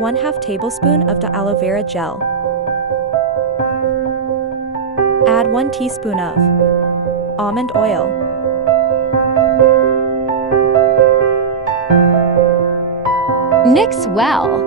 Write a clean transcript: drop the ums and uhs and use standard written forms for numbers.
1/2 tablespoon of the aloe vera gel. Add 1 teaspoon of almond oil. Mix well.